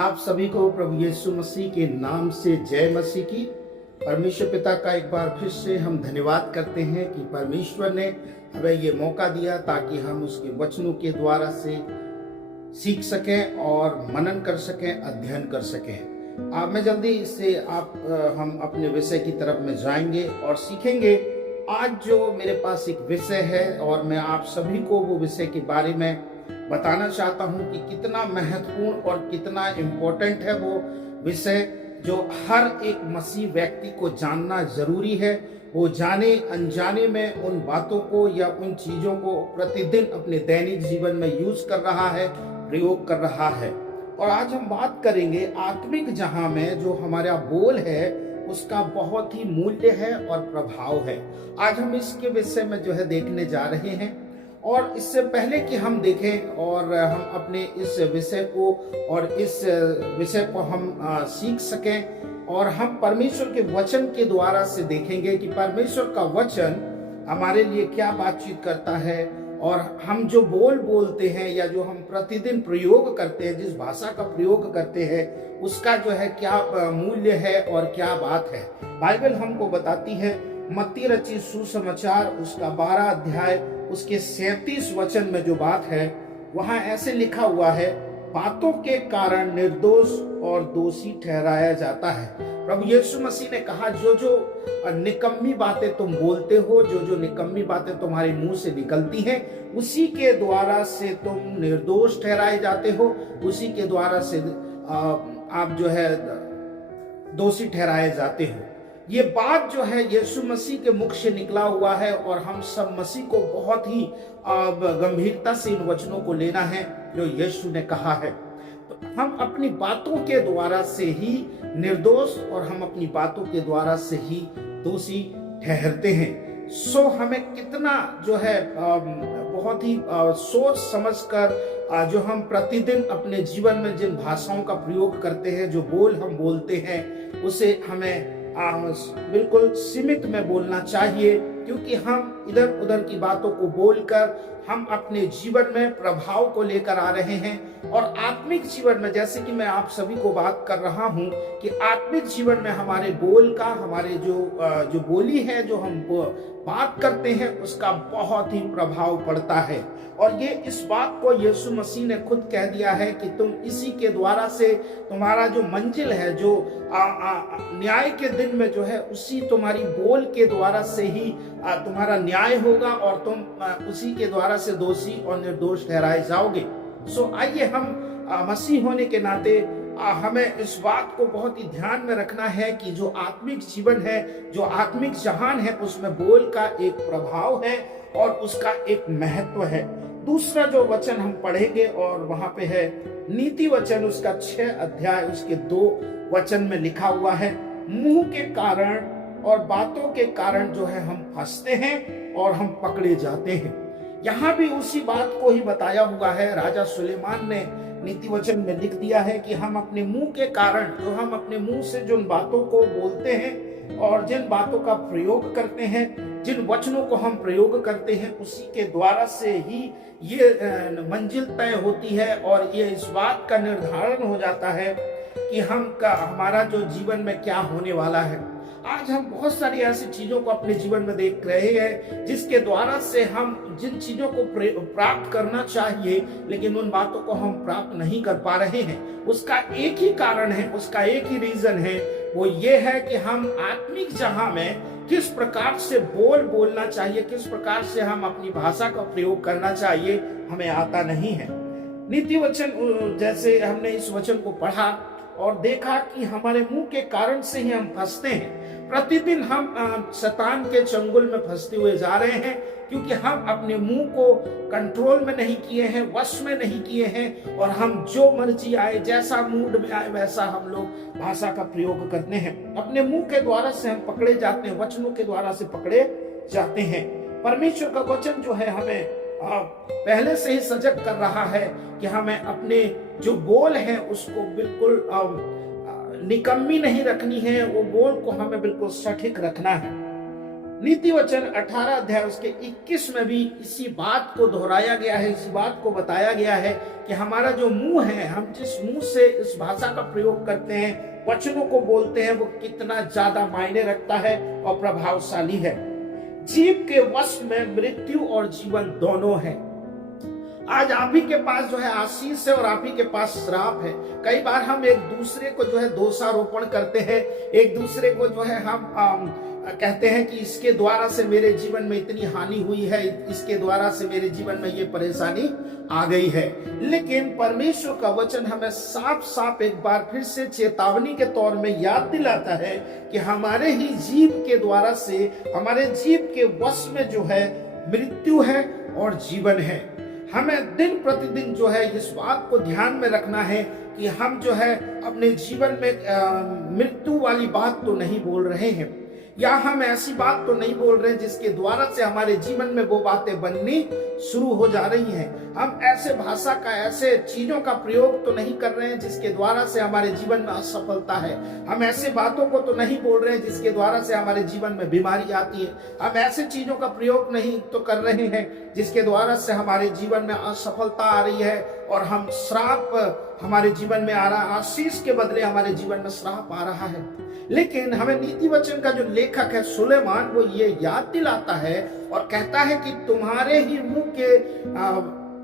आप सभी को प्रभु यीशु मसीह के नाम से जय मसीह की। परमेश्वर पिता का एक बार फिर से हम धन्यवाद करते हैं कि परमेश्वर ने हमें ये मौका दिया ताकि हम उसके वचनों के द्वारा से सीख सकें और मनन कर सकें, अध्ययन कर सकें। आप मैं जल्दी से हम अपने विषय की तरफ में जाएंगे और सीखेंगे। आज जो मेरे पास एक विषय है और मैं आप सभी को वो विषय के बारे में बताना चाहता हूं कि कितना महत्वपूर्ण और कितना इम्पोर्टेंट है वो विषय, जो हर एक मसीह व्यक्ति को जानना जरूरी है। वो जाने अनजाने में उन बातों को या उन चीजों को प्रतिदिन अपने दैनिक जीवन में यूज कर रहा है, प्रयोग कर रहा है। और आज हम बात करेंगे आत्मिक जहां में जो हमारा बोल है उसका बहुत ही मूल्य है और प्रभाव है। आज हम इसके विषय में जो है देखने जा रहे हैं। और इससे पहले कि हम देखें और हम अपने इस विषय को हम सीख सकें और हम परमेश्वर के वचन के द्वारा से देखेंगे कि परमेश्वर का वचन हमारे लिए क्या बातचीत करता है, और हम जो बोलते हैं या जो हम प्रतिदिन प्रयोग करते हैं, जिस भाषा का प्रयोग करते हैं, उसका जो है क्या मूल्य है और क्या बात है। बाइबल हमको बताती है, मत्ती रचित सुसमाचार उसका 12 अध्याय उसके 37 वचन में जो बात है वहां ऐसे लिखा हुआ है, बातों के कारण निर्दोष और दोषी ठहराया जाता है। प्रभु यीशु मसीह ने कहा, जो जो निकम्मी बातें तुम बोलते हो, जो जो निकम्मी बातें तुम्हारे मुंह से निकलती हैं, उसी के द्वारा से तुम निर्दोष ठहराए जाते हो, उसी के द्वारा से आप जो है दोषी ठहराए जाते हो। ये बात जो है यीशु मसीह के मुख से निकला हुआ है और हम सब मसीह को बहुत ही गंभीरता से इन वचनों को लेना है जो यीशु ने कहा है। तो हम अपनी बातों के द्वारा से ही निर्दोष और हम अपनी बातों के द्वारा से ही दोषी ठहरते हैं। सो हमें कितना जो है बहुत ही सोच समझकर जो हम प्रतिदिन अपने जीवन में जिन भाषाओं का प्रयोग करते हैं, जो बोल हम बोलते हैं, उसे हमें बिल्कुल सीमित में बोलना चाहिए, क्योंकि हम इधर उधर की बातों को बोलकर हम अपने जीवन में प्रभाव को लेकर आ रहे हैं। और आत्मिक जीवन में, जैसे कि मैं आप सभी को बात कर रहा हूं कि आत्मिक जीवन में हमारे बोल का, हमारे जो बोली है, जो हम बात करते हैं, उसका बहुत ही प्रभाव पड़ता है। और ये इस बात को यीशु मसीह ने खुद कह दिया है कि तुम इसी के द्वारा से तुम्हारा जो मंजिल है, जो न्याय के दिन में जो है, उसी तुम्हारी बोल के द्वारा से ही तुम्हारा न्याय होगा और तुम उसी के द्वारा से दोषी और निर्दोष ठहराए जाओगे। सो आइए हम मसीह होने के नाते हमें इस बात को बहुत ही ध्यान में रखना है कि जो आत्मिक जीवन है, जो आत्मिक जहान है, उसमें बोल का एक प्रभाव है और उसका एक महत्व है। दूसरा जो वचन हम पढ़ेंगे और वहां पे है नीति वचन, उसका 6 अध्याय उसके 2 वचन में लिखा हुआ है, मुंह के कारण और बातों के कारण जो है हम फंसते हैं और हम पकड़े जाते हैं। यहाँ भी उसी बात को ही बताया हुआ है। राजा सुलेमान ने नीति वचन में लिख दिया है कि हम अपने मुंह के कारण, जो हम अपने मुंह से जिन बातों को बोलते हैं और जिन बातों का प्रयोग करते हैं, जिन वचनों को हम प्रयोग करते हैं, उसी के द्वारा से ही ये मंजिल तय होती है और ये इस बात का निर्धारण हो जाता है कि हमारा जो जीवन में क्या होने वाला है। आज हम बहुत सारी ऐसी चीजों को अपने जीवन में देख रहे हैं जिसके द्वारा से हम जिन चीजों को प्राप्त करना चाहिए, लेकिन उन बातों को हम प्राप्त नहीं कर पा रहे हैं। उसका एक ही कारण है, उसका एक ही रीजन है, वो ये है कि हम आत्मिक जहां में किस प्रकार से बोलना चाहिए, किस प्रकार से हम अपनी भाषा का प्रयोग करना चाहिए, हमें आता नहीं है। नीति वचन, जैसे हमने इस वचन को पढ़ा और देखा कि हमारे मुंह के कारण से ही हम फंसते हैं। प्रतिदिन हम शैतान के चंगुल में फंसते हुए जा रहे हैं, क्योंकि हम अपने मुंह को कंट्रोल में नहीं किए हैं, वश में नहीं किए हैं, और हम जो मर्जी आए, जैसा मूड में आए, वैसा हम लोग भाषा का प्रयोग करते हैं। अपने मुंह के द्वारा से हम पकड़े जाते हैं, वचनों के द्वारा से पकड़े जाते हैं। परमेश्वर का वचन जो है हमें पहले से ही सजग कर रहा है कि हमें अपने जो बोल है उसको बिल्कुल निकम्मी नहीं रखनी है, वो बोल को हमें बिल्कुल सटीक रखना है। नीति वचन 18 अध्याय उसके 21 में भी इसी बात को दोहराया गया है, इसी बात को बताया गया है कि हमारा जो मुंह है, हम जिस मुंह से इस भाषा का प्रयोग करते हैं, वचनों को बोलते हैं, वो कितना ज्यादा मायने रखता है और प्रभावशाली है। जीव के वश में मृत्यु और जीवन दोनों है। आज आप ही के पास जो है आशीष है और आप ही के पास श्राप है। कई बार हम एक दूसरे को जो है दोषारोपण करते हैं, एक दूसरे को जो है हम कहते हैं कि इसके द्वारा से मेरे जीवन में इतनी हानि हुई है, इसके द्वारा से मेरे जीवन में ये परेशानी आ गई है। लेकिन परमेश्वर का वचन हमें साफ साफ एक बार फिर से चेतावनी के तौर में याद दिलाता है कि हमारे ही जीव के द्वारा से, हमारे जीव के वश में जो है मृत्यु है और जीवन है। हमें दिन प्रतिदिन जो है इस बात को ध्यान में रखना है कि हम जो है अपने जीवन में मृत्यु वाली बात तो नहीं बोल रहे हैं, या हम ऐसी बात तो नहीं बोल रहे हैं जिसके द्वारा से हमारे जीवन में वो बातें बननी शुरू हो जा रही हैं। हम ऐसे भाषा का, ऐसे चीजों का प्रयोग तो नहीं कर रहे हैं जिसके द्वारा से हमारे जीवन में असफलता है। हम ऐसे बातों को तो नहीं बोल रहे हैं जिसके द्वारा से हमारे जीवन में बीमारी आती है। हम ऐसे चीजों का प्रयोग नहीं तो कर रहे हैं जिसके द्वारा से हमारे जीवन में असफलता आ रही है और हम श्राप हमारे जीवन में आ रहा है, आशीष के बदले हमारे जीवन में श्राप आ रहा है। लेकिन हमें नीति वचन का जो लेखक है सुलेमान, वो ये याद दिलाता है और कहता है कि तुम्हारे ही मुंह के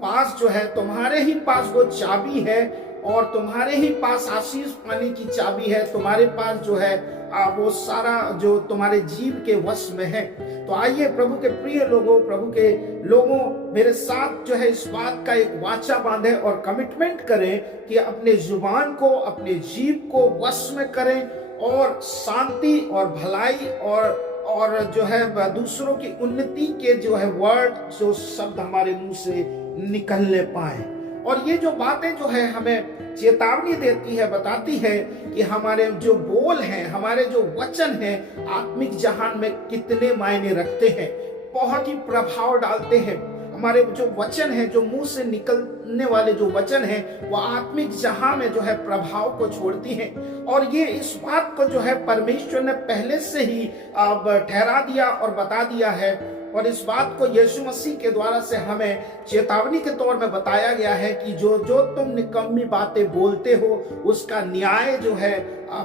पास जो है, तुम्हारे ही पास वो चाबी है और तुम्हारे ही पास आशीष पाने की चाबी है। तुम्हारे पास जो है वो सारा जो तुम्हारे जीव के वश में है। तो आइए प्रभु के प्रिय लोगों, प्रभु के लोगों, मेरे साथ जो है इस बात का एक वाचा बांधे और कमिटमेंट करें कि अपने जुबान को, अपने जीव को वश में करें और शांति और भलाई और जो है दूसरों की उन्नति के जो है वर्ड, जो शब्द हमारे मुंह से निकलने पाए। और ये जो बातें जो है हमें चेतावनी देती है, बताती है कि हमारे जो बोल हैं, हमारे जो वचन हैं, आत्मिक जहान में कितने मायने रखते हैं, बहुत ही प्रभाव डालते हैं। हमारे जो वचन है, जो मुंह से निकलने वाले जो वचन है, वो आत्मिक जहां में जो है प्रभाव को छोड़ती है। और ये इस बात को जो है परमेश्वर ने पहले से ही अब ठहरा दिया और बता दिया है। और इस बात को यीशु मसीह के द्वारा से हमें चेतावनी के तौर में बताया गया है कि जो तुम निकम्मी बातें बोलते हो, उसका न्याय जो है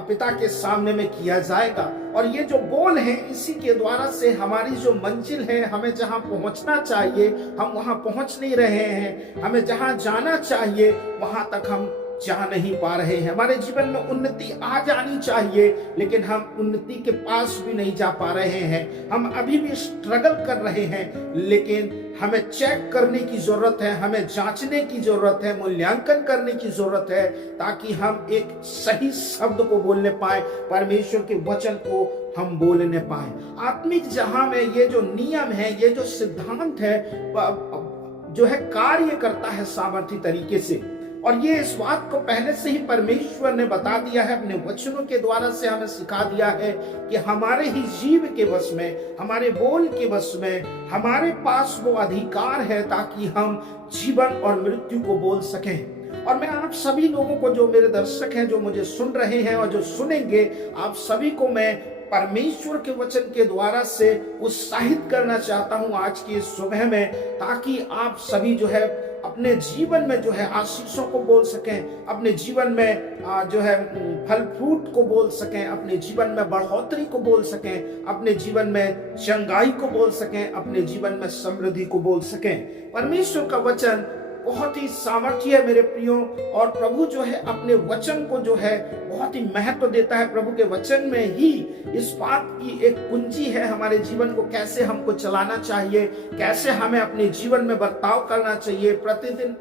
पिता के सामने में किया जाएगा। और ये जो बोल है, इसी के द्वारा से हमारी जो मंजिल है, हमें जहां पहुंचना चाहिए हम वहां पहुंच नहीं रहे हैं, हमें जहां जाना चाहिए वहां तक हम जा नहीं पा रहे हैं। हमारे जीवन में उन्नति आ जानी चाहिए, लेकिन हम उन्नति के पास भी नहीं जा पा रहे हैं। हम अभी भी स्ट्रगल कर रहे हैं, लेकिन हमें चेक करने की जरूरत है, हमें जांचने की जरूरत है, मूल्यांकन करने की जरूरत है, ताकि हम एक सही शब्द को बोलने पाए, परमेश्वर के वचन को हम बोलने पाए। आत्मिक जहां में ये जो नियम है, ये जो सिद्धांत है, जो है कार्य करता है सामर्थी तरीके से। और ये इस बात को पहले से ही परमेश्वर ने बता दिया है, अपने वचनों के द्वारा से हमें सिखा दिया है कि हमारे ही जीव के वश में, हमारे बोल के वश में, हमारे पास वो अधिकार है ताकि हम जीवन और मृत्यु को बोल सकें। और मैं आप सभी लोगों को, जो मेरे दर्शक हैं, जो मुझे सुन रहे हैं और जो सुनेंगे, आप सभी को मैं परमेश्वर के वचन के द्वारा से उत्साहित करना चाहता हूं आज की इस सुबह में, ताकि आप सभी जो है अपने जीवन में जो है आशीषों को बोल सकें, अपने जीवन में जो है फल फ्रूट को बोल सकें, अपने जीवन में बढ़ोतरी को बोल सकें, अपने जीवन में चंगाई को बोल सकें, अपने जीवन में समृद्धि को बोल सकें। परमेश्वर का वचन बहुत ही सामर्थ्य है मेरे प्रियो, और प्रभु जो है अपने वचन को जो है बहुत ही महत्व देता है। प्रभु के वचन में ही इस बात की एक कुंजी है, हमारे जीवन को कैसे हमको चलाना चाहिए, कैसे हमें अपने जीवन में बर्ताव करना चाहिए, प्रतिदिन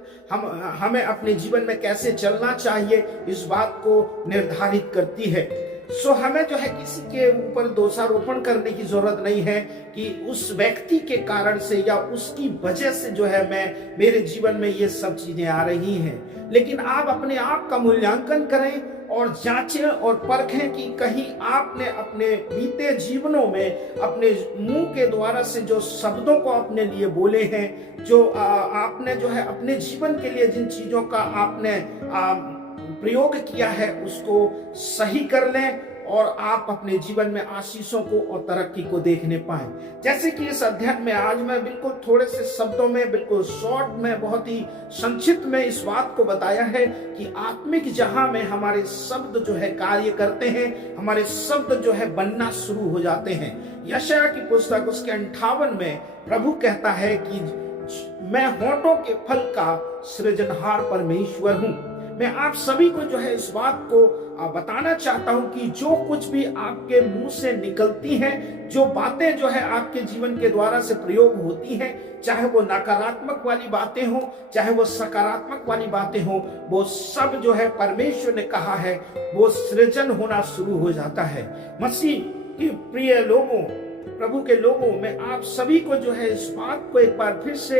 हमें अपने जीवन में कैसे चलना चाहिए, इस बात को निर्धारित करती है। हमें जो है किसी के ऊपर दोषारोपण करने की जरूरत नहीं है कि उस व्यक्ति के कारण से या उसकी वजह से जो है मेरे जीवन में ये सब चीजें आ रही हैं। लेकिन आप अपने आप का मूल्यांकन करें और जांचें और परखें कि कहीं आपने अपने बीते जीवनों में अपने मुंह के द्वारा से जो शब्दों को अपने लिए बोले हैं, जो आपने जो है अपने जीवन के लिए जिन चीजों का आपने प्रयोग किया है, उसको सही कर लें और आप अपने जीवन में आशीषों को और तरक्की को देखने पाए। जैसे कि इस अध्ययन में आज मैं बिल्कुल थोड़े से शब्दों में, बिल्कुल शॉर्ट में, बहुत ही संक्षिप्त में इस बात को बताया है कि आत्मिक जहां में हमारे शब्द जो है कार्य करते हैं, हमारे शब्द जो है बनना शुरू हो जाते हैं। यशायाह की पुस्तक उसके 58 में प्रभु कहता है कि मैं होठों के फल का सृजनहार परमेश्वर हूं। मैं आप सभी को जो है इस बात को बताना चाहता हूं कि जो कुछ भी आपके मुंह से निकलती हैं, जो बातें जो है आपके जीवन के द्वारा से प्रयोग होती हैं, चाहे वो नकारात्मक वाली बातें हो, चाहे वो सकारात्मक वाली बातें हो, वो सब जो है परमेश्वर ने कहा है वो सृजन होना शुरू हो जाता है। मसीह के प्रिय लोगों, प्रभु के लोगों, मैं आप सभी को जो है इस बात को एक बार फिर से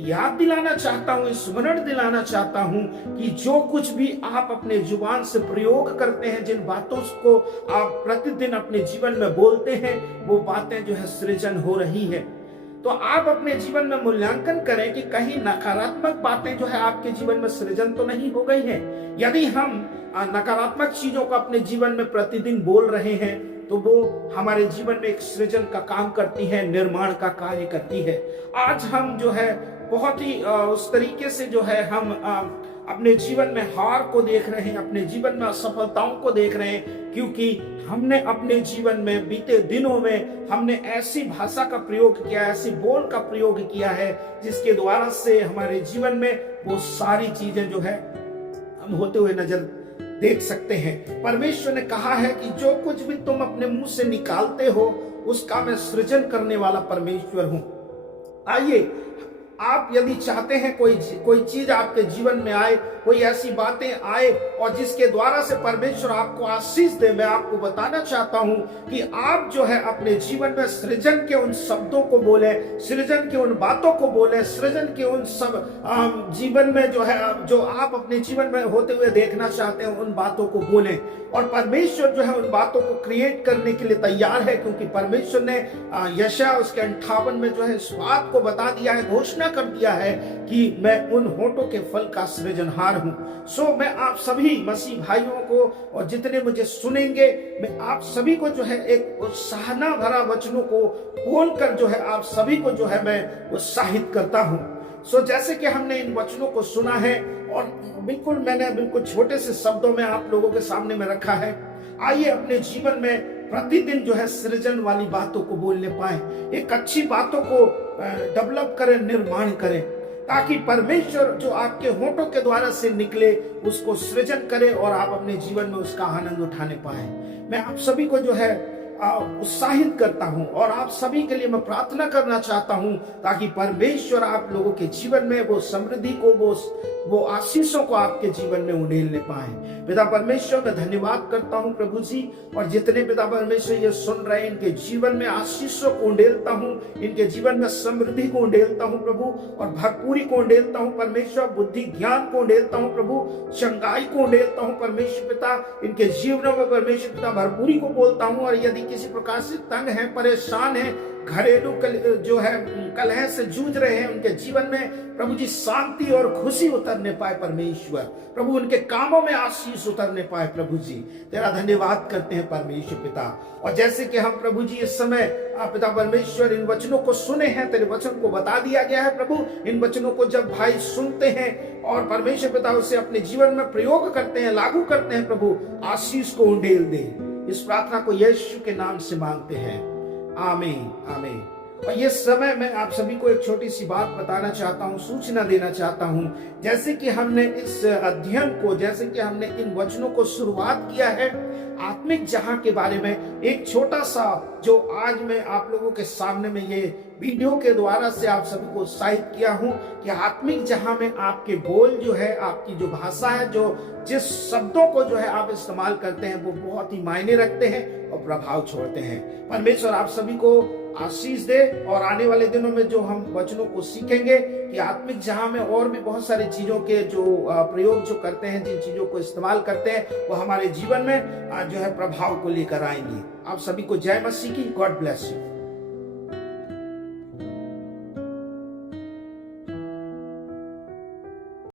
याद दिलाना चाहता हूं, स्मरण दिलाना चाहता हूं कि जो कुछ भी आप अपने जुबान से प्रयोग करते हैं, जिन बातों को आप प्रतिदिन अपने जीवन में बोलते हैं, वो बातें जो है सृजन हो रही है। तो आप अपने जीवन में मूल्यांकन करें कि कहीं नकारात्मक बातें जो है आपके जीवन में सृजन तो नहीं हो गई है। यदि हम नकारात्मक चीजों को अपने जीवन में प्रतिदिन बोल रहे हैं तो वो हमारे जीवन में एक सृजन का काम करती है, निर्माण का कार्य करती है। आज हम जो है बहुत ही उस तरीके से जो है हम अपने जीवन में हार को देख रहे हैं, अपने जीवन में असफलताओं को देख रहे हैं, क्योंकि हमने अपने जीवन में बीते दिनों में हमने ऐसी भाषा का प्रयोग किया, ऐसी बोल का प्रयोग किया है जिसके द्वारा से हमारे जीवन में वो सारी चीजें जो है हम होते हुए नजर देख सकते हैं। परमेश्वर ने कहा है कि जो कुछ भी तुम अपने मुंह से निकालते हो उसका मैं सृजन करने वाला परमेश्वर हूं। आइए, आप यदि चाहते हैं कोई चीज आपके जीवन में आए, कोई ऐसी बातें आए और जिसके द्वारा से परमेश्वर आपको आशीष दे, मैं आपको बताना चाहता हूं कि आप जो है अपने जीवन में सृजन के उन शब्दों को बोले, सृजन के उन बातों को बोले, सृजन के उन सब जीवन में जो है जो आप अपने जीवन में होते हुए देखना चाहते हैं उन बातों को बोले। और परमेश्वर जो है उन बातों को क्रिएट करने के लिए तैयार है, क्योंकि परमेश्वर ने यशायाह उसके 58 में जो है इस बात को बता दिया है, घोषणा कर दिया है कि मैं उन होठों के फल का सृजनहार हूं। सो मैं आप सभी मसीह भाइयों को और जितने मुझे सुनेंगे, मैं आप सभी को जो है एक उत्साहना भरा वचनों को बोलकर जो है आप सभी को जो है मैं उत्साहित करता हूं। सो जैसे कि हमने इन वचनों को सुना है और मैंने बिल्कुल छोटे से शब्दों में आप लोगों के सामने में रखा है, आइए अपने जीवन में प्रतिदिन जो है सृजन वाली बातों को बोलने पाए, एक अच्छी बातों को डेवलप करें, निर्माण करें, ताकि परमेश्वर जो आपके होठों के द्वारा से निकले उसको सृजन करे और आप अपने जीवन में उसका आनंद उठाने पाए। मैं आप सभी को जो है उत्साहित करता हूं और आप सभी के लिए मैं प्रार्थना करना चाहता हूं ताकि परमेश्वर आप लोगों के जीवन में वो समृद्धि को, वो आशीषों को आपके जीवन में उंडेलने पाए। पिता परमेश्वर, मैं धन्यवाद करता हूं प्रभु जी, और जितने पिता परमेश्वर ये सुन रहे हैं इनके जीवन में आशीषों को उंडेलता हूं, इनके जीवन में समृद्धि को उंडेलता हूं प्रभु, और भरपूरी को उंडेलता हूं परमेश्वर, बुद्धि ज्ञान को उंडेलता हूं प्रभु, चंगाई को उंडेलता हूं परमेश्वर पिता, इनके जीवनों में परमेश्वर पिता भरपूरी को बोलता हूं। और यदि किसी प्रकार से तंग है, परेशान है, घरेलू जो है कलह से जूझ रहे हैं, उनके जीवन में प्रभु जी शांति और खुशी उतरने पाए परमेश्वर, प्रभु उनके कामों में आशीष उतरने पाए प्रभु जी, तेरा धन्यवाद करते हैं परमेश्वर पिता। और जैसे कि हम प्रभु जी इस समय पिता परमेश्वर इन वचनों को सुने हैं, तेरे वचन को बता दिया गया है प्रभु, इन वचनों को जब भाई सुनते हैं और परमेश्वर पिता उसे अपने जीवन में प्रयोग करते हैं, लागू करते हैं, प्रभु आशीष को उंडेल दे। इस प्रार्थना को यीशु के नाम से मांगते हैं, आमीन आमीन। और ये समय मैं आप सभी को एक छोटी सी बात बताना चाहता हूँ, सूचना देना चाहता हूँ। जैसे कि हमने इस अध्ययन को, जैसे कि हमने इन वचनों को शुरुआत किया है आत्मिक जहां के बारे में, एक छोटा सा जो आज मैं आप लोगों के सामने में ये वीडियो के द्वारा से आप सभी को उत्साहित किया हूं कि आत्मिक जहां में आपके बोल जो है, आपकी जो भाषा है, जो जिस शब्दों को जो है आप इस्तेमाल करते हैं वो बहुत ही मायने रखते हैं और प्रभाव छोड़ते हैं। परमेश्वर आप सभी को आशीष दे और आने वाले दिनों में जो हम वचनों को सीखेंगे कि आत्मिक जहां में और भी बहुत सारी चीजों के जो प्रयोग जो करते हैं, जिन चीजों को इस्तेमाल करते हैं, वो हमारे जीवन में जो है प्रभाव को लेकर आएंगे। आप सभी को जय मसीह की। God bless you.